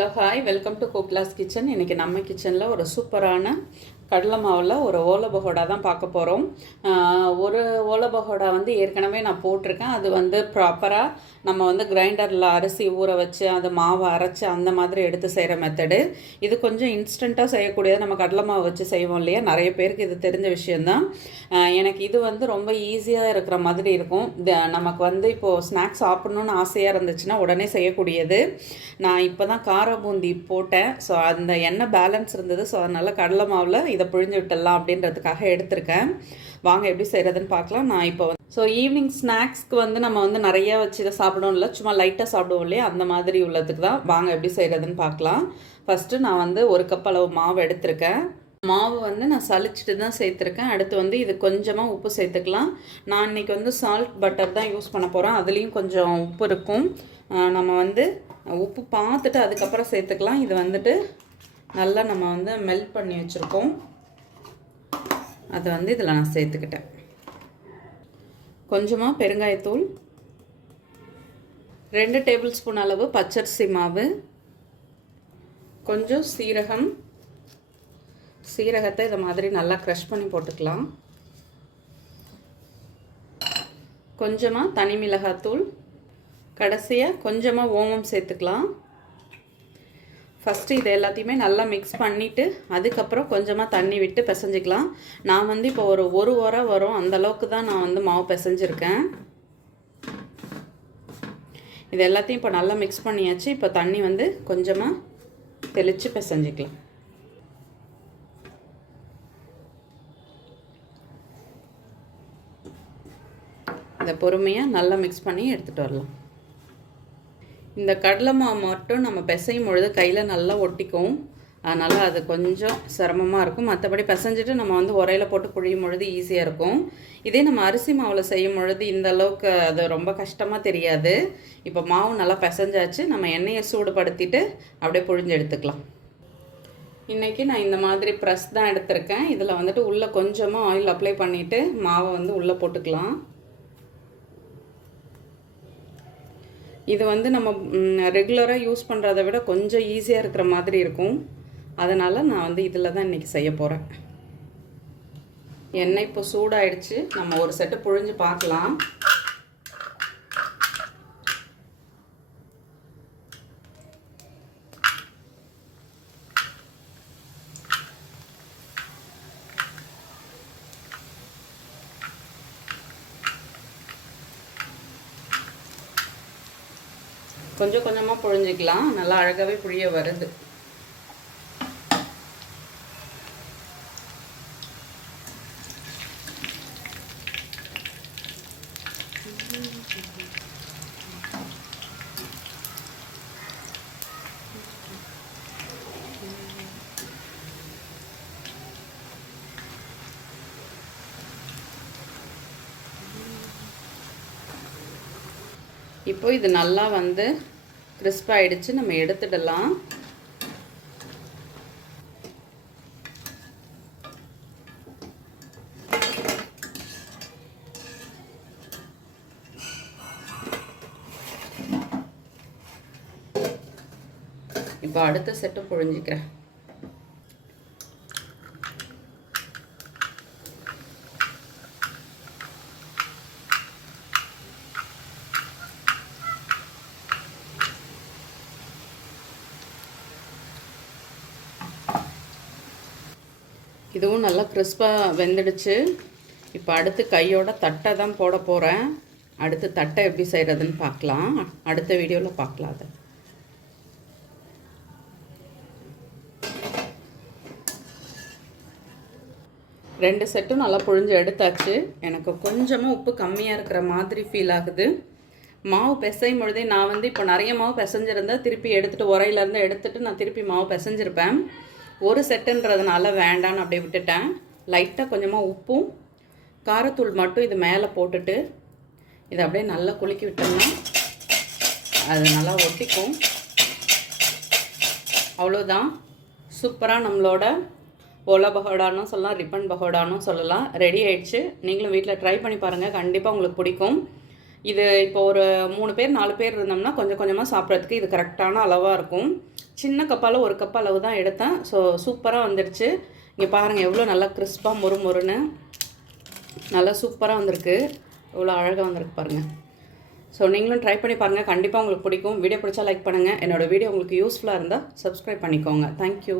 Hello hi. Welcome to கோக்லாஸ் kitchen. இன்றைக்கி நம்ம கிச்சனில் ஒரு சூப்பரான கடலை மாவில் ஒரு ஓலை பகோடா தான் பார்க்க போகிறோம் ஒரு ஓலை பகோடா வந்து ஏற்கனவே நான் போட்டிருக்கேன். அது வந்து ப்ராப்பராக நம்ம வந்து கிரைண்டரில் அரிசி ஊற வச்சு அது மாவை அரைச்சி அந்த மாதிரி எடுத்து செய்கிற மெத்தடு இது கொஞ்சம் இன்ஸ்டண்ட்டாக செய்யக்கூடியது நம்ம கடலை மாவு வச்சு செய்வோம் இல்லையா? நிறைய பேருக்கு இது தெரிஞ்ச விஷயந்தான் எனக்கு இது வந்து ரொம்ப ஈஸியாக இருக்கிற மாதிரி இருக்கும். த- நமக்கு வந்து இப்போது ஸ்நாக்ஸ் சாப்பிட்ணுன்னு ஆசையாக இருந்துச்சுன்னா உடனே செய்யக்கூடியது. நான் இப்போ தான் கார பூந்தி போட்டேன். ஸோ அந்த எண்ணெய் பேலன்ஸ் இருந்தது. ஸோ அதனால் கடலை மாவில் இதை புழிஞ்சு விட்டுடலாம் அப்படின்றதுக்காக எடுத்திருக்கேன். வாங்க எப்படி செய்கிறதுன்னு பார்க்கலாம். நான் இப்போ வந்து ஸோ ஈவினிங் ஸ்நாக்ஸ்க்கு வந்து நம்ம வந்து நிறைய வச்சு இதை சாப்பிடுவோம் இல்லை சும்மா லைட்டாக சாப்பிடுவோம் இல்லையா? அந்த மாதிரி உள்ளதுக்கு தான். வாங்க எப்படி செய்கிறதுன்னு பார்க்கலாம். ஃபஸ்ட்டு நான் வந்து ஒரு கப் அளவு மாவு எடுத்திருக்கேன். மாவு வந்து நான் சலிச்சிட்டு தான் சேர்த்துருக்கேன். அடுத்து வந்து இது கொஞ்சமாக உப்பு சேர்த்துக்கலாம். நான் இன்னைக்கு வந்து சால்ட் பட்டர் தான் யூஸ் பண்ண போகிறேன் அதுலேயும் கொஞ்சம் உப்பு இருக்கும். நம்ம வந்து உப்பு பார்த்துட்டு அதுக்கப்புறம் சேர்த்துக்கலாம். இது வந்துட்டு நல்லா நம்ம வந்து மெல்ட் பண்ணி வச்சுருக்கோம். அதை வந்து இதில் நான் சேர்த்துக்கிட்டேன். கொஞ்சமாக பெருங்காயத்தூள் ரெண்டு டேபிள் ஸ்பூன் அளவு பச்சரிசி மாவு கொஞ்சம் சீரகம். சீரகத்தை இதை மாதிரி நல்லா க்ரஷ் பண்ணி போட்டுக்கலாம். கொஞ்சமாக தனி மிளகாத்தூள் கடைசியாக கொஞ்சமாக ஓமம் சேர்த்துக்கலாம். ஃபஸ்ட்டு இது எல்லாத்தையுமே நல்லா மிக்ஸ் பண்ணிவிட்டு அதுக்கப்புறம் கொஞ்சமாக தண்ணி விட்டு பிசைஞ்சிக்கலாம். நான் வந்து இப்போ ஒரு ஒரு உரம் வரும். அந்தளவுக்கு தான் நான் வந்து மாவு பிசைஞ்சிருக்கேன். இது எல்லாத்தையும் இப்போ நல்லா மிக்ஸ் பண்ணியாச்சு. இப்போ தண்ணி வந்து கொஞ்சமாக தெளித்து பிசைஞ்சிக்கலாம். இதை பொறுமையாக நல்லா மிக்ஸ் பண்ணி எடுத்துகிட்டு வரலாம். இந்த கடலை மாவு மட்டும் நம்ம பிசையும் பொழுது கையில் நல்லா ஒட்டிக்கும். அதனால் அது கொஞ்சம் சிரமமாக இருக்கும். மற்றபடி பிசைஞ்சிட்டு நம்ம வந்து உரையில் போட்டு புழியும் பொழுது ஈஸியாக இருக்கும். இதே நம்ம அரிசி மாவில் செய்யும் பொழுது இந்த அளவுக்கு அது ரொம்ப கஷ்டமாக தெரியாது. இப்போ மாவு நல்லா பிசைஞ்சாச்சு நம்ம எண்ணெயை சூடுபடுத்திட்டு அப்படியே புழிஞ்சு எடுத்துக்கலாம். இன்றைக்கி நான் இந்த மாதிரி ப்ரெஸ் தான் எடுத்திருக்கேன். இதில் வந்துட்டு உள்ளே கொஞ்சமாக ஆயில் அப்ளை பண்ணிவிட்டு மாவை வந்து உள்ளே போட்டுக்கலாம். இது வந்து நம்ம ரெகுலராக யூஸ் பண்ணுறதை விட கொஞ்சம் ஈஸியாக இருக்கிற மாதிரி இருக்கும். அதனால் நான் வந்து இதில் தான் இன்றைக்கி செய்ய போகிறேன் எண்ணெய் இப்போ சூடாயிடுச்சு. நம்ம ஒரு செட்டு புழிஞ்சு பார்க்கலாம். கொஞ்சம் கொஞ்சமாக புழிஞ்சிக்கலாம். நல்லா அழகாகவே புழிய வருது. இப்போ இது நல்லா வந்து கிறிஸ்ப் ஆயிடுச்சு. நம்ம எடுத்துடலாம். இப்போ அடுத்த செட்டு புழிஞ்சிக்கிறேன். இதுவும் நல்லா கிறிஸ்பாக வெந்துடுச்சு. இப்போ அடுத்து கையோட தட்டை தான் போட போகிறேன் அடுத்து தட்டை எப்படி செய்கிறதுன்னு பார்க்கலாம். அடுத்த வீடியோவில் பார்க்கலாம் அதை. ரெண்டு செட்டும் நல்லா புழிஞ்சு எடுத்தாச்சு. எனக்கு கொஞ்சமாக உப்பு கம்மியாக இருக்கிற மாதிரி ஃபீல் ஆகுது. மாவு பிசையும் பொழுதே நான் வந்து இப்போ நிறைய மாவு பிசைஞ்சிருந்தா திருப்பி எடுத்துகிட்டு உரையிலேருந்து எடுத்துகிட்டு நான் திருப்பி மாவு பிசைஞ்சிருப்பேன். ஒரு செட்டுன்றதுனால வேண்டான்னு அப்படியே விட்டுட்டேன். லைட்டாக கொஞ்சமாக உப்பும் காரத்தூள் மட்டும் இது மேலே போட்டுட்டு இதை அப்படியே நல்லா குலுக்கி விட்டோம்னா அது நல்லா ஒட்டிக்கும். அவ்வளோதான் சூப்பராக நம்மளோட ஓலா பகோடானும் சொல்லலாம் ரிப்பன் பகோடானும் சொல்லலாம். ரெடி ஆயிடுச்சு. நீங்களும் வீட்டில் ட்ரை பண்ணி பாருங்கள் கண்டிப்பாக உங்களுக்கு பிடிக்கும். இது இப்போ ஒரு மூணு பேர் நாலு பேர் இருந்தோம்னா கொஞ்சம் கொஞ்சமாக சாப்பிட்றதுக்கு இது கரெக்டான அளவாக இருக்கும். சின்ன கப்பால் ஒரு கப் அளவு தான் எடுத்தேன். ஸோ சூப்பராக வந்துடுச்சு இங்கே பாருங்கள் எவ்வளோ நல்லா கிறிஸ்பாக மொறு மொறுன்னு. நல்லா சூப்பராக வந்திருக்கு. எவ்வளோ அழகாக வந்திருக்கு பாருங்கள் ஸோ நீங்களும் ட்ரை பண்ணி பாருங்கள் கண்டிப்பாக உங்களுக்கு பிடிக்கும். வீடியோ பிடிச்சா லைக் பண்ணுங்கள் என்னோடய வீடியோ உங்களுக்கு யூஸ்ஃபுல்லாக இருந்தால் சப்ஸ்கிரைப் பண்ணிக்கோங்க. தேங்க்யூ